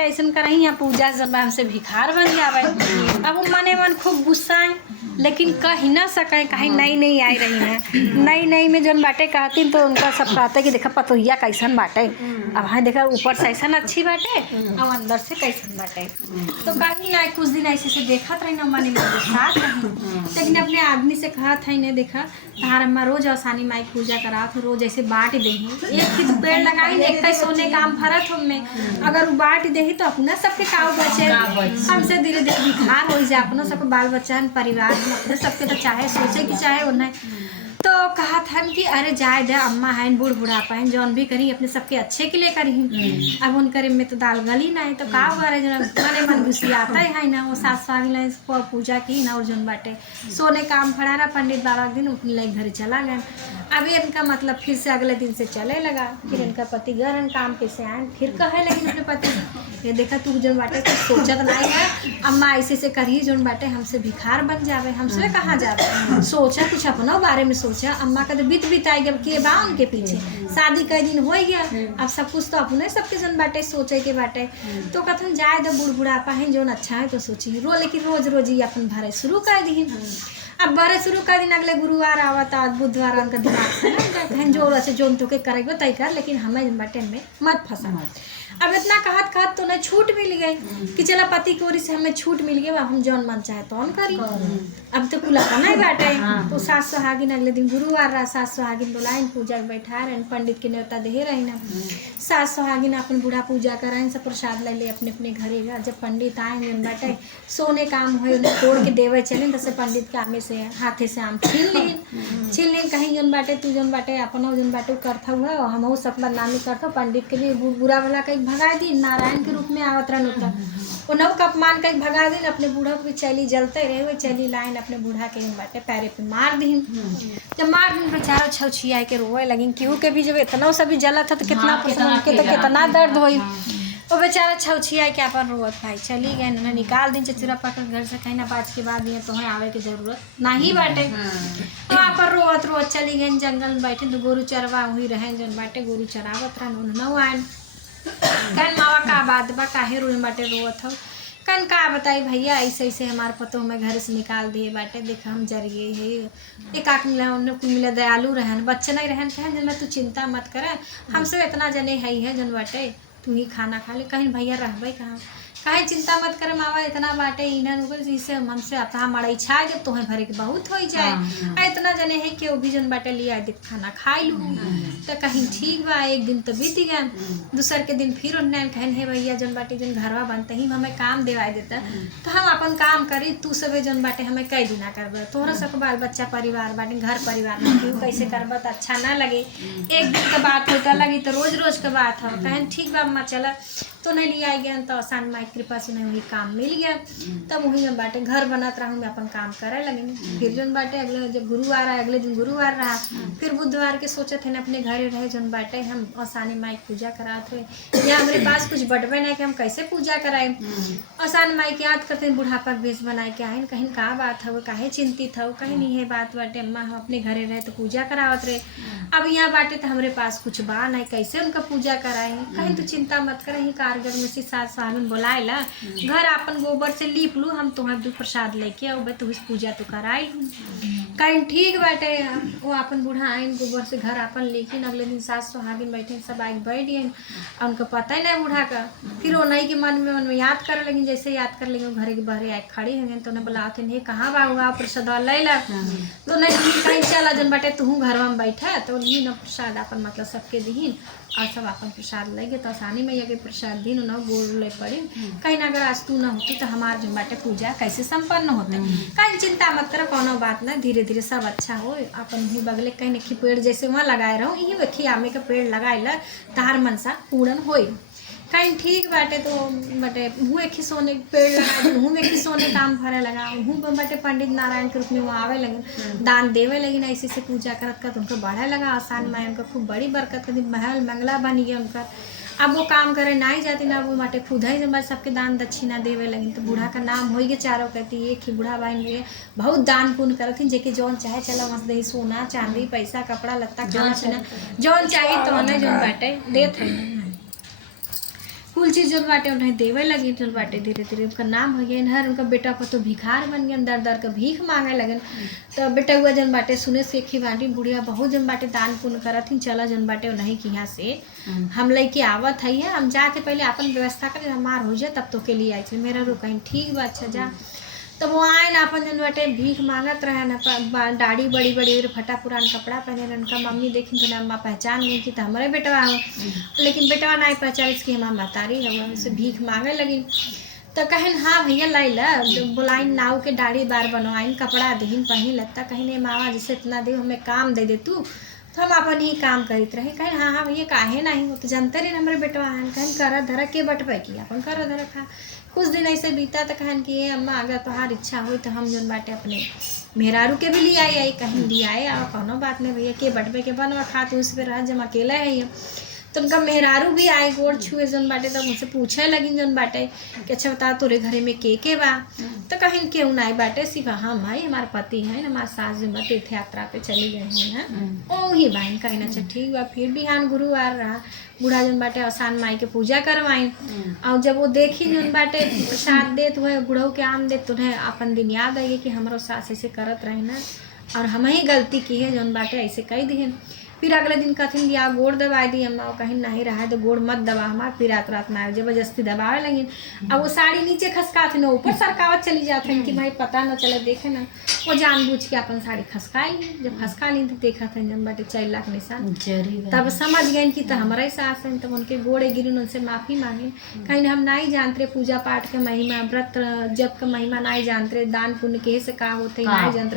बाटे ऐसा करही यहाँ पूजा जब हमसे भिखार बन जावे। अब वो मने मन खूब गुस्सा है, लेकिन कह ना सके, कहीं नई नई आई रही है, नई नई में जौन बाटे कहती तो उनका सब कहते कि देखा पतोहिया कैसन बाटे। अब हाँ देखा ऊपर से ऐसा अच्छी बाटे और अंदर से कैसन बाटे। तो कहीं ना कुछ दिन ऐसे से देखत रही ना मने में गुस्सा रही, लेकिन अपने आदमी से कहत है ने देखा तार अम्मा रोज आसानी माई पूजा करात हो, रोज ऐसे बांट देही, एक ही पेड़ लगाई एक कई सोने काम फरत में, अगर वो बांट देही तो अपना सबके काव बचे, हमसे धीरे धीरे भिखार हो जाए, अपनों सबके बाल बच्चा परिवार में अपने सबके तो चाहे सोचे कि चाहे उन्हें। तो कहा था कि अरे जाए दे अम्मा है बूढ़ बुढ़ापा है जौन भी करी अपने सबके अच्छे के लिए करी। अब उन करे में तो दाल गली ना है तो का हुआ रहे जो मने मन गुस्सी आता है ना। वो सास स्वामी पूजा की ना और जौन बाटे सोने काम फड़ा रहा पंडित बाबा दिन अपने लाइक घर चला गए। अब इनका मतलब फिर से अगले दिन से चले लगा, फिर इनका पति गहन काम पे से आए, फिर कहे लेकिन अपने पति ये देखा तू जौन बाटे कुछ सोचत नहीं है, अम्मा ऐसे से करी जौन बाटे हमसे भिखार बन जावे, हमसे कहाँ जावे, सोचा कुछ अपना बारे में सोचा। अम्मा का तो बीत बिताई गया के बा उनके पीछे, शादी कई दिन हो गया, अब सब कुछ तो अपने सबके जन बाटे सोचे के बाटे। तो कथन जाए तो बूढ़ बुढ़ापा है जौन अच्छा है तो सोची रो, लेकिन रोज रोज ही अपन भरे शुरू कर दी। अब भरे शुरू कर दिन अगले गुरुवार आवता बुधवार उनका दिमाग से ना जो ऐसे जोन तो के करेगा तय कर, लेकिन हमें बाटे में मत फंसा। अब इतना कहत कहत तो नहीं छूट मिल गई कि चला पति की ओर से हमें छूट मिल गई, हम जौन मन चाहे तो करी। अब तो कुल अपना ही बाटे। तो सास सुहागिन अगले दिन गुरुवार रहा, सास सुहागिन बुलाइन पूजा के बैठा रहे, पंडित के न्योता दे रही ना। सास सुहागिन अपन बूढ़ा पूजा कराइन, सब प्रसाद ले ले अपने अपने घरे जा। जब पंडित आएंगे बाटे सोने काम हो तोड़ के देवे चले, तसे पंडित के आमे से हाथे से आम छीन लीन कहीं जौन बाटे तू जौन बाटे अपना जौन बाटे करता हुआ हम सब बदनामी करता। पंडित के लिए बुरा भला कहीं भगा दी, नारायण के रूप में आवत रहन होता उन्हों का अपमान कहीं भगा दी, अपने बूढ़ा की चली जलते रहे हुए चली लाइन अपने बूढ़ा के बाटे पैरे पे मार दी। जब मार दी बेचारा छछिया के रोए लगी, केहू के भी जब इतना सभी जला था तो कितना पसंद के तो कितना दर्द हुई। वो बेचारा छछिया के अपन रोवत भाई चली गए ना, निकाल दी चचुरा पकड़ घर से कहीं ना बाज के बाद दिए तो आवे की जरूरत नहीं बाटे। तो वहाँ पर रोवत रोवत चली गई जंगल में बैठे तो गोरू चरवा हुई रहे जन बाटे गोरू चरावत रहन न आए। कन मावा का बात बा काहे रोए बाटे रोवत हो, कन का बताई भैया ऐसे ऐसे हमारे पतो हमें घर से निकाल दिए बाटे, देखा हम जरिए है एक आँख मिला उन्हें मिला दयालु रहन बच्चे नहीं रहन कहें जन तू चिंता मत कर हमसे इतना जने है जन बाटे तू ही खाना खा ले। कहीं भैया रहबे कहाँ, कहीं चिंता मत कर मावा इतना बाटे इन्हन जिसे हमसे अपना हमारा इच्छा है जब तुम्हें भरे के बहुत हो जाए इतना जने है कि वो भी जन बाटे लिया खाना खाई लूँ। तो कहीं ठीक बा, एक दिन तो बीत गया, दूसर के दिन फिर उन्हें कहन हे भैया जन बाटे जन घरवा बनते ही हमें काम देवाई देता तो हम अपन काम करी, तू सब जन बाटे हमें कई दिना करब, तोहरा सब बाल बच्चा परिवार बाटे घर परिवार में क्यों कैसे करब तो अच्छा ना लगे। एक दिन का बात होता लगी तो रोज रोज का बात हो, कहन ठीक बा अम्मा चला तो नहीं लिया गया तो आसान माई कृपा से नहीं वही काम मिल गया। तब वही जन बाटे घर बनत रहा मैं अपन काम करे लगी। फिर जन बाटे अगले जब गुरुवार आया अगले दिन गुरुवार रहा, फिर बुधवार के सोचे थे ना अपने घरे रहे जन बाटे हम आसानी माई पूजा कराते हुए या हमारे पास कुछ बटवे नहीं कि हम कैसे पूजा कराए। आसान माई के याद करते बुढ़ापा भेष बनाए के आए कहीं का बात हो काहे चिंतित हो, कहीं नहीं है बात बाटे अम्मा हम अपने घरे रहे तो पूजा करावत रहे, अब यहाँ बाटे तो हमारे पास कुछ बा नहीं कैसे उनका पूजा कराए। कहीं तो चिंता मत कर ही कारगर में से सास साहब बोलाए ला घर अपन गोबर से लीप लू हम तुम्हारे दू प्रसाद लेके आओ बे तू पूजा तो कराई लू। कहीं ठीक बाटे वो अपन बूढ़ा आइन गोबर से घर अपन लेकिन अगले दिन सास सुहागिन बैठे सब आगे बैठ गए, उनको पता ही नहीं बूढ़ा का। फिर वो नहीं के मन में याद करे लगी, जैसे याद कर लेंगे घरे के बहरे आए खड़ी होंगे तो उन्हें बुलाते नहीं कहाँ बा हुआ प्रसाद ले ला तो नहीं कहीं चला जन बाटे तू घर में बैठा तो ली न प्रसाद अपन मतलब सबके दीन और सब अपन प्रसाद लेंगे तो आसानी में ये प्रसाद दिन न गोड़ ले पड़ी। कहीं ना अगर आज तू ना होती तो हमारे जन बाटे पूजा कैसे संपन्न होते। कहीं चिंता मत कर कोनो बात ना धीरे धीरे सब अच्छा हो। अपन भी बगले कहीं नहीं पेड़ जैसे वहाँ लगाए रहो यही वही आमे का पेड़ लगाए ला तहार मनसा पूर्ण होई। कहीं ठीक बाटे तो बटे हुए कि सोने पेड़ लगा हूँ में कि सोने काम भरे लगा हूँ बटे पंडित नारायण के रूप में वहाँ आवे लगे दान देवे लगी ना इसी से पूजा करत कर उनको बढ़े लगा आसान माए उनको खूब बड़ी बरकत कर महल मंगला बन गया उनका। अब वो काम करे ना ही जाती ना वो माटे खुद ही जब सबके दान दक्षिणा देवे लगी तो बूढ़ा का नाम हो गया चारों कहती एक ही बूढ़ा बहन हुए बहुत दान पुण्य करथिन जेके जौन चाहे चला मस्त दही सोना चांदी पैसा कपड़ा लत्ता खाना पीना जौन चाहिए तो जो बाटे देत है कुल चीज़ जौन बाटे उन्हें देवे लगी जौन बाटे धीरे धीरे उनका नाम हो गया हर उनका बेटा पर तो भिखार बन गया दर दर का भीख मांगे लगन। तो बेटा हुआ जौन बाटे सुने सीखी बाटी बुढ़िया बहुत जौन बाटे दान पुण्य करत ही चला जौन बाटे उन्हीं के यहाँ से हम लेके आवत है हम जाके पहले अपन व्यवस्था कर हमार हो जाए तब तो के लिए आई मेरा रो कहीं ठीक बा अच्छा जा। तो वो आए ना अपन जन बाटे भीख मांगत रहे ना दाढ़ी बड़ी बड़ी फटा पुरान कपड़ा पहने उनका मम्मी देखी तो ना अम्मा पहचान नहीं की तो हमारे बेटवा हो लेकिन बेटवा नहीं पहचान इसकी हमारा महतारी है उनसे भीख मांगे लगी। तो कहन हाँ भैया लाइला बुलाइन नाव के दाढ़ी बार बनवाइन कपड़ा दहीन पहन लगता कहीं नहीं मामा जैसे इतना दे हमें काम दे तू तो हम अपन ही काम करते रहे कहें हाँ हाँ भैया काहे नहीं हो तो जानते रहे हमारे बेटवा हन कहें करा धरा के बटवे की अपन करा धरा खा। कुछ दिन ऐसे बीता तो कहन कि अम्मा अगर तुम्हारी इच्छा हुई तो हम जौन बाटे अपने मेहरारू के भी लिए आई कहीं लिए आए और कोनो बात नहीं भैया के बटवे के बनवा खा तो उस पर रह जम अकेला है तो उनका मेहरारू भी आए गोड़ छुए जौन बाटे तो मुझसे पूछे लगी जौन बाटे कि अच्छा बता तोरे घरे में के बा तो कहीं क्यों ना बाटे सिर्फ हम है हमारे पति हैं हमारे सास जी मत तीर्थ यात्रा पे चली गए हैं ओ ही बहन कहीं ना अच्छा ठीक बा। फिर बिहान गुरुवार रहा बूढ़ा जौन बाटे आसान माई के पूजा करवाई और जब वो देखी जौन बाटे प्रसाद देत हुए बूढ़ो के आम देत उन्हें अपन दिन याद आई कि हमारो सास ऐसे करत रहे ना और हम ही गलती की है जौन बाटे ऐसे कह दिए। फिर अगले दिन कथिन दिया गोड़ दबा दी अम्मा कहीं नहीं रहा तो गोड़ मत दबा हमार फिर रात रात में जबरदस्ती दबावे लगी। अब वो साड़ी नीचे खसकाते न ऊपर सरकावत चली जाते हैं कि भाई पता न चले देखे ना वो जानबूझ के अपन साड़ी खसकाई जब खसका ली तो देखा था जब बाटे 4 लाख निशान तब समझ गए कि तो हमारा ही सास है तब उनके गोड़े गिरी उनसे माफ़ी मांगी कहीं हम नहीं जानते पूजा पाठ के महिमा व्रत जब का महिमा नहीं जानते दान पुण्य के से का होते नहीं जानते